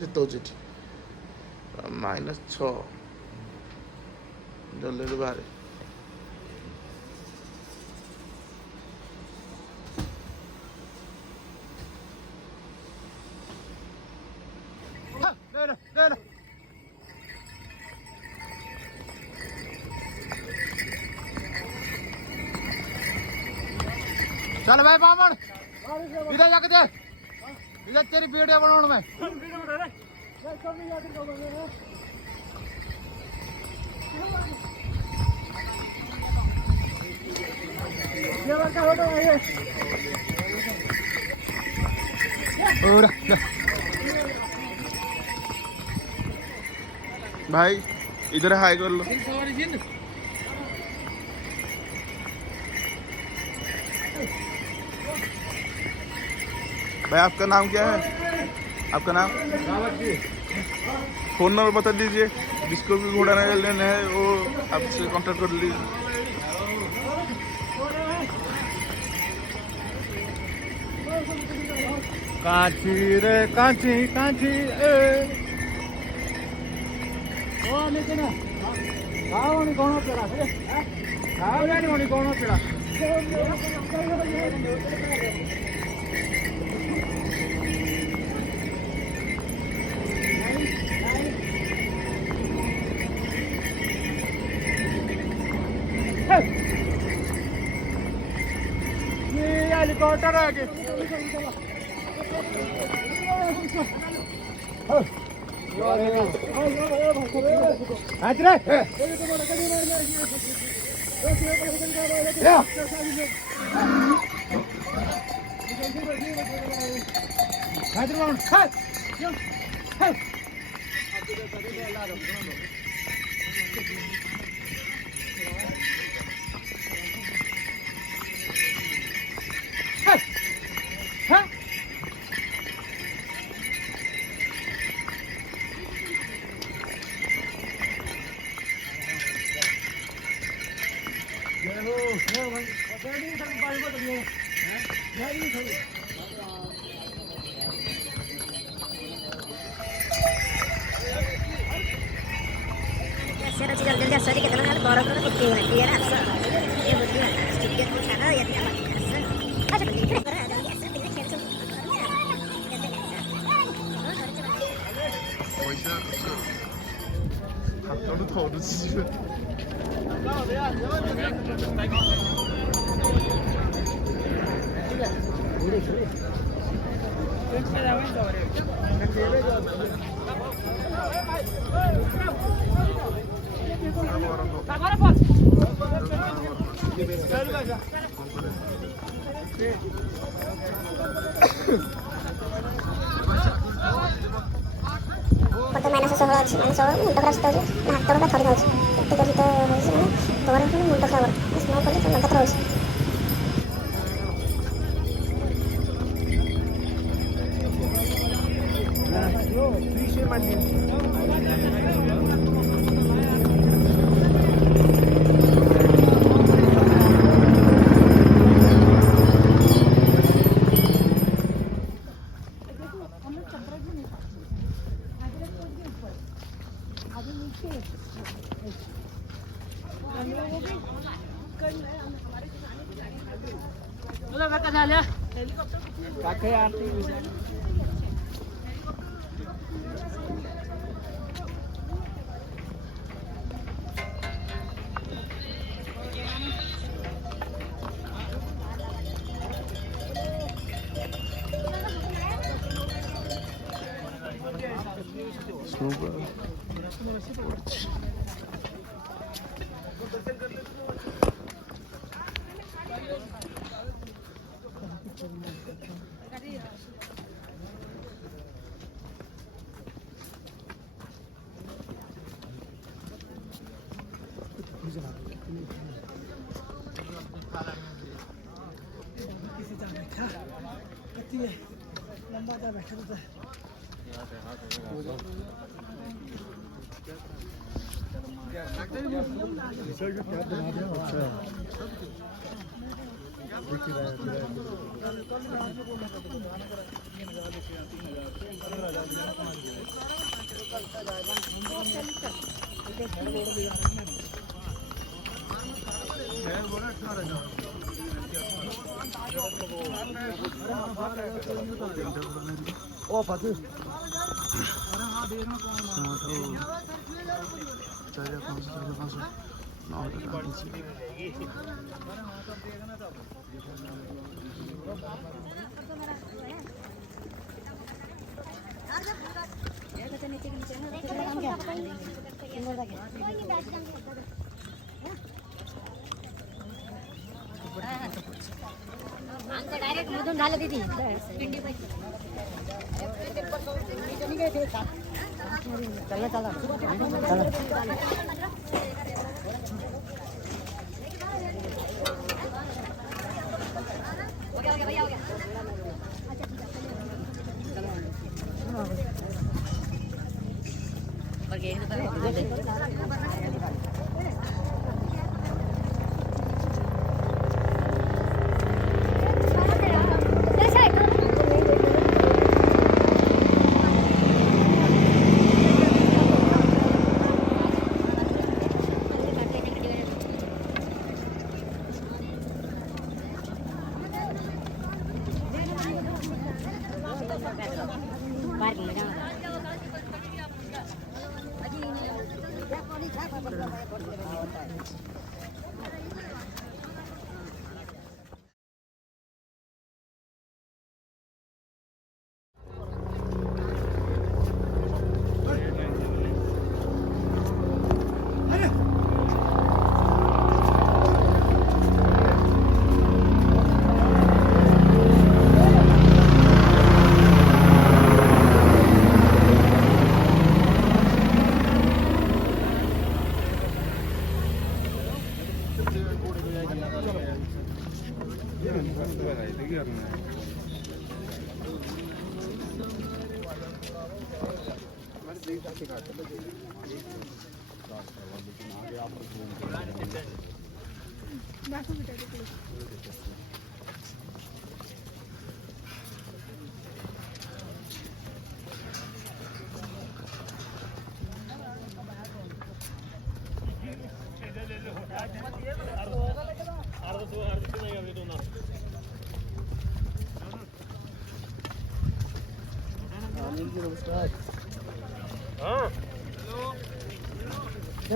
ଯେତେ -6 ଜଲ୍ଦି ବାହାରେ। चल भाई बामन इधर जाके दे, इधर तेरी वीडियो बनाऊं मैं। भाई इधर हाई कर लो। भाई आपका नाम क्या है? आपका नाम, फोन नंबर बता दीजिए, जिसको भी घोड़ा लेना है वो आपसे कांटेक्ट कर लीजिए। कांची रे कांची कांची ए ओ निकना खाओनी कोण पेड़ा रे खाओ जानी कोण पेड़ा ये हेलीकॉप्टर है कि जल्दी आस कितना बरफ पके क्लियर आस ये बुद्धि चिकेन को छाना या अच्छा जल्दी आस पैसा हातରୁ ଥରୁଛି। तो -16 अच्छी -16 मुंड खराब हाथ गोटा थरी जाऊँगी एतिक शीत होर मुंड खराब स्नो कले लगातार हो लंबा जा बैठा था ओ फातू अरे हाँ देखना कौन चाहिए 500 डायरेक्ट मधून झालं तिथे चला चला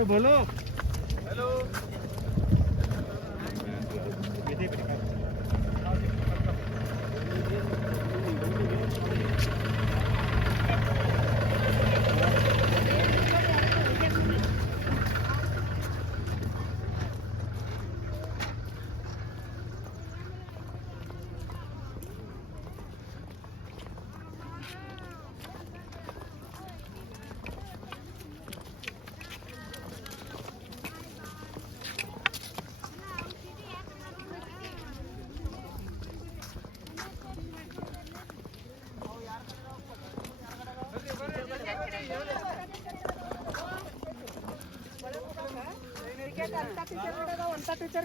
बोलो टीचर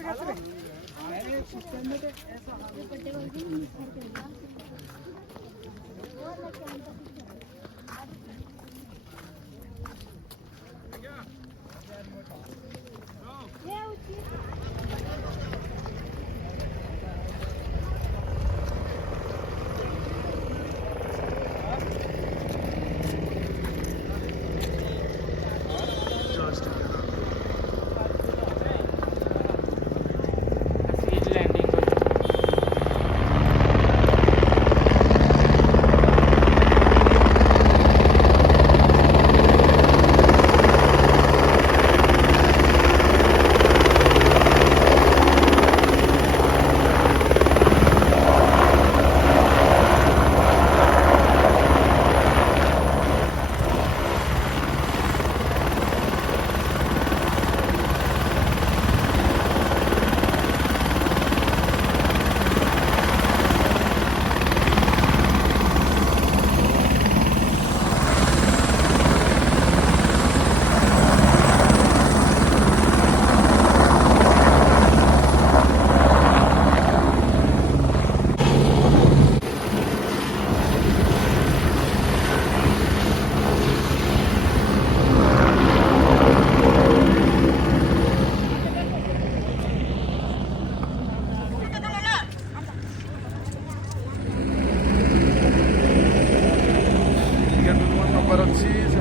नंबर अच्छी से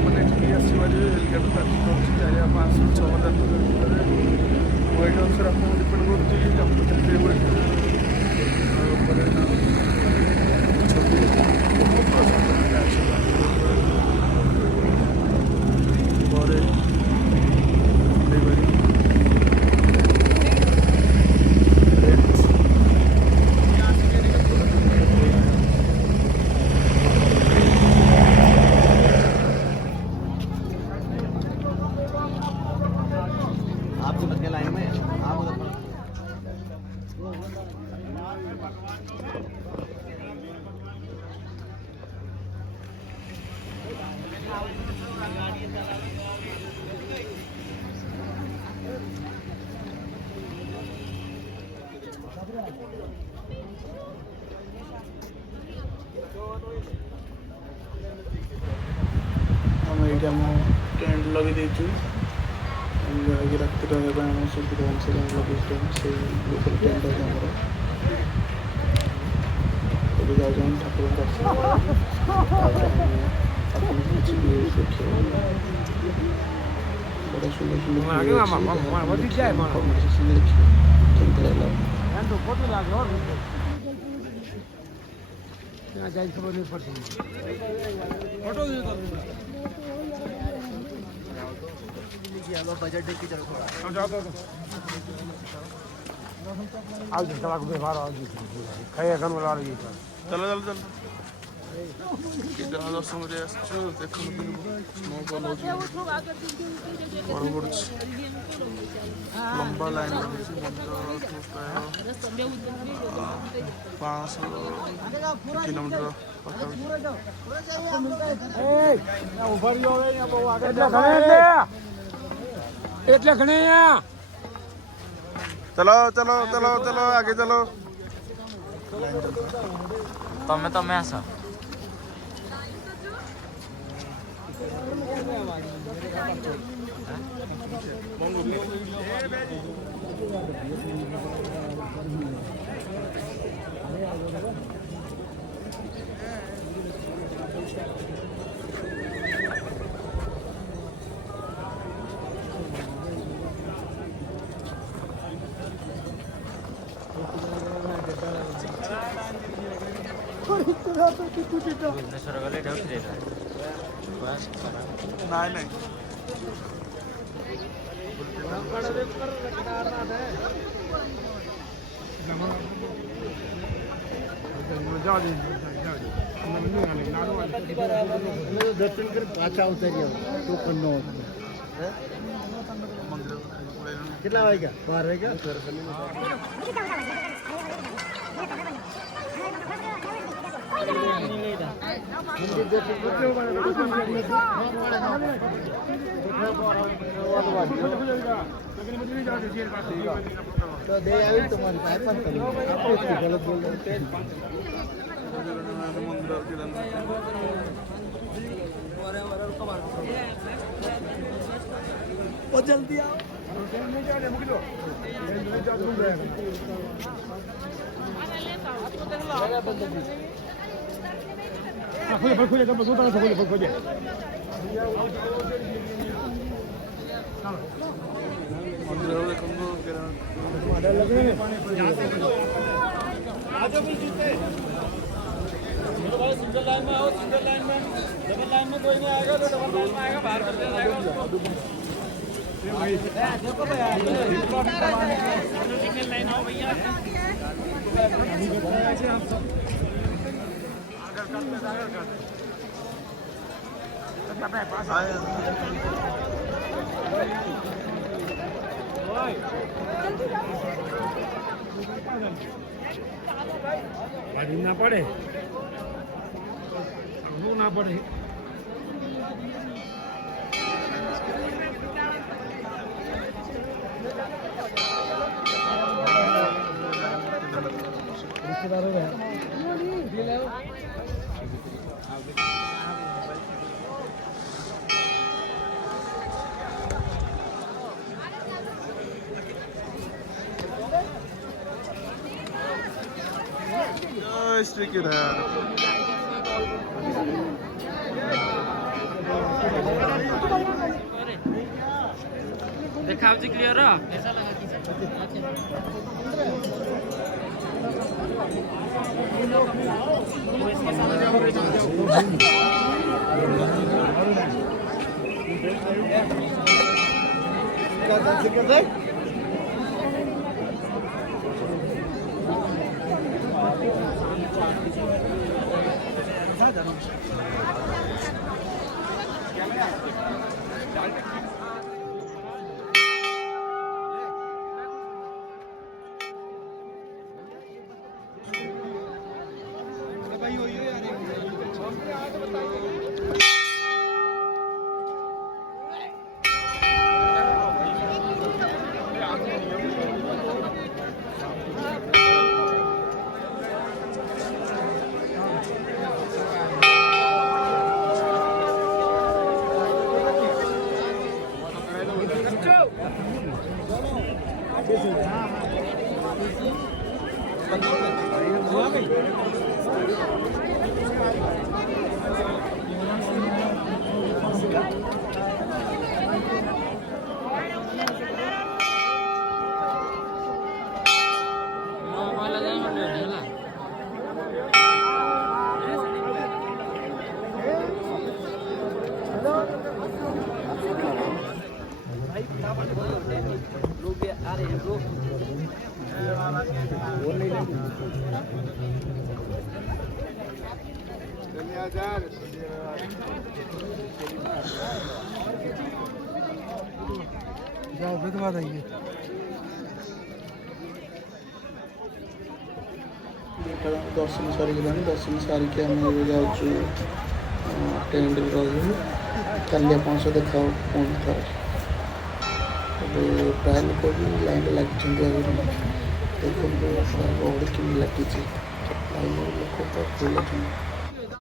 आसपारे हेलिकप्टर ट्राफिक अच्छी 4,500-6,000 ଭିତରେ ୱାଇଟ୍ ଅନୁସାରେ ଆପଣଙ୍କୁ ଡିପେଣ୍ଡ କରୁଛି ଆପଣ କେତେ ୱାଇଟ୍ ଉପରେ ପରେ आम ये टेंट लगे देचु जहाँकि राति रहा सुविधा अनुसार लगे टेंट से टेंट है आमर जाऊँ ठाकुर दर्शन बड़ा सुंदर बजट देख के चलो चलो चलो चलो कितना दर्शन कर देखो स्नोफॉल हो लंबा लाइन प्राय 500 किलोमीटर चलो चलो चलो चलो आगे चलो तमें आस भुवनेश्वर गले नहीं नहीं दर्शन कर पाछा उतरिए तो कन्नो कितना आएगा 12 आएगा तो दे आई तुम्हारी पैपन करो आप उसकी गलत बोल रहे हैं वो जल्दी आओ सिंगल लाइन में आओ सिंगल लाइन में डबल लाइन में कोई नहीं आएगा तो डबल लाइन में आएगा बाहर कर दिया जाएगा देखो भैया सिंगल लाइन आओ भैया ना पड़े ना पड़े Stick it out. देखा क्लीयर जाओ बाद आइए दर्शन सरीगला दर्शन सारिक आम जाऊँ टेंट रही कल आप देखा पुणी थर प्राय लोक भी लाइन लगी देखो गहड़ी केमी लगी लोक तो फुल